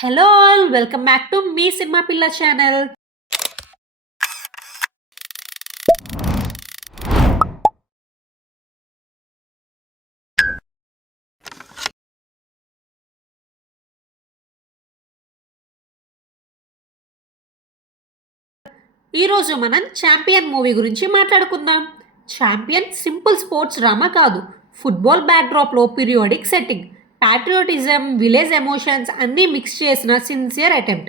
Hello all welcome back to మీ cinema పిల్ల channel. ఈరోజు మనం ఛాంపియన్ మూవీ గురించి మాట్లాడుకుందాం. ఛాంపియన్ సింపుల్ స్పోర్ట్స్ డ్రామా కాదు, ఫుట్బాల్ బ్యాక్డ్రాప్లో periodic setting, patriotism, village emotions అన్నీ మిక్స్ చేసిన సిన్సియర్ అటెంప్ట్.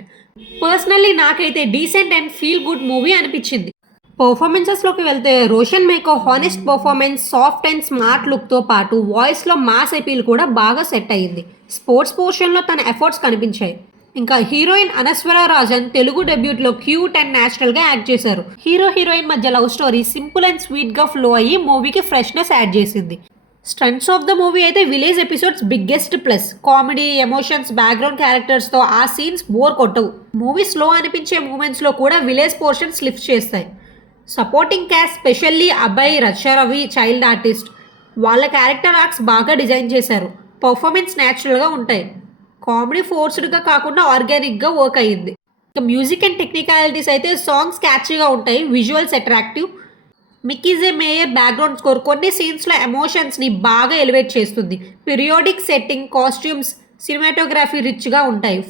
పర్సనల్లీ నాకైతే decent and feel good movie అనిపించింది. పర్ఫార్మెన్సెస్లోకి వెళ్తే రోషన్ మేకో honest performance, soft and smart లుక్తో పాటు వాయిస్లో మాస్ ఎపీల్ కూడా బాగా సెట్ అయ్యింది. స్పోర్ట్స్ పోర్షన్లో తన ఎఫర్ట్స్ కనిపించాయి. ఇంకా హీరోయిన్ అనస్వర రాజన్ తెలుగు డెబ్యూట్లో క్యూట్ అండ్ న్యాచురల్గా యాక్ట్ చేశారు. హీరోయిన్ మధ్య లవ్ స్టోరీ సింపుల్ అండ్ స్వీట్గా ఫ్లో అయ్యి మూవీకి ఫ్రెష్నెస్ యాడ్ చేసింది. స్ట్రెంగ్త్స్ ఆఫ్ ద మూవీ అయితే village episodes biggest plus. Comedy, emotions, background క్యారెక్టర్స్తో ఆ సీన్స్ బోర్ కొట్టవు. మూవీ స్లో అనిపించే మూమెంట్స్లో కూడా విలేజ్ పోర్షన్స్ లిఫ్ట్ చేస్తాయి. Supporting cast specially Abhay, Ravi child artist, వాళ్ళ క్యారెక్టర్ ఆర్క్స్ బాగా డిజైన్ చేశారు. పర్ఫార్మెన్స్ న్యాచురల్గా ఉంటాయి. కామెడీ ఫోర్స్డ్గా కాకుండా ఆర్గానిక్గా వర్క్ అయ్యింది. ఇక మ్యూజిక్ అండ్ టెక్నికాలిటీస్ అయితే సాంగ్స్ క్యాచీగా ఉంటాయి, visuals attractive. Mickey J mayor background score కొన్ని సీన్స్లో ఎమోషన్స్ని బాగా ఎలివేట్ చేస్తుంది. పీరియాడిక్ సెట్టింగ్, కాస్ట్యూమ్స్, సినిమాటోగ్రఫీ రిచ్గా ఉంటాయి.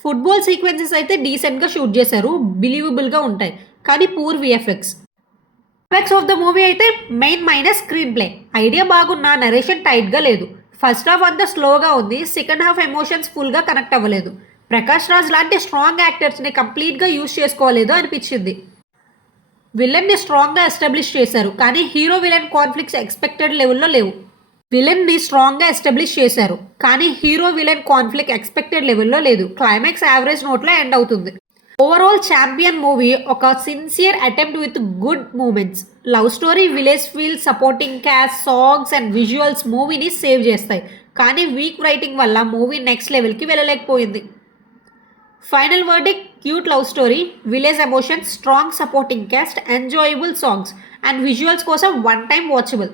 ఫుట్బాల్ సీక్వెన్సెస్ అయితే డీసెంట్గా షూట్ చేశారు, బిలీవబుల్గా ఉంటాయి, కానీ poor VFX. Effects of the movie అయితే main minus screenplay. Idea బాగున్నా నరేషన్ టైట్గా లేదు. ఫస్ట్ హాఫ్ అంతా స్లోగా ఉంది, సెకండ్ హాఫ్ ఎమోషన్స్ ఫుల్గా కనెక్ట్ అవ్వలేదు. ప్రకాష్ రాజ్ లాంటి స్ట్రాంగ్ యాక్టర్స్ని కంప్లీట్గా యూజ్ చేసుకోలేదు అనిపించింది. విలన్ని స్ట్రాంగ్గా ఎస్టాబ్లిష్ చేశారు, కానీ హీరో విలన్ కాన్ఫ్లిక్ట్స్ ఎక్స్పెక్టెడ్ లెవెల్లో లేవు. విలన్ని స్ట్రాంగ్గా ఎస్టాబ్లిష్ చేశారు, కానీ హీరో విలన్ కాన్ఫ్లిక్ట్ ఎక్స్పెక్టెడ్ లెవెల్లో లేదు. క్లైమాక్స్ యావరేజ్ నోట్లో ఎండ్ అవుతుంది. ఓవరాల్ ఛాంపియన్ మూవీ ఒక sincere attempt with good moments. Love story, village feel, supporting cast, songs and visuals మూవీని సేవ్ చేస్తాయి. కానీ వీక్ రైటింగ్ వల్ల మూవీ నెక్స్ట్ లెవెల్కి వెళ్ళలేకపోయింది. Final verdict: cute love story, village emotions, strong supporting cast, enjoyable songs and visuals కోసం one time watchable.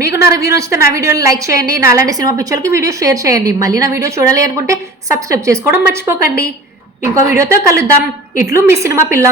మీకు నా review నచ్చితే నా వీడియోని లైక్ చేయండి. నా అలాంటి సినిమా పిక్చర్కి వీడియో షేర్ చేయండి. మళ్ళీ నా వీడియో చూడాలి అనుకుంటే సబ్స్క్రైబ్ చేసుకోవడం మర్చిపోకండి. ఇంకో వీడియోతో కలుద్దాం. ఇట్లు మీ సినిమా పిల్ల.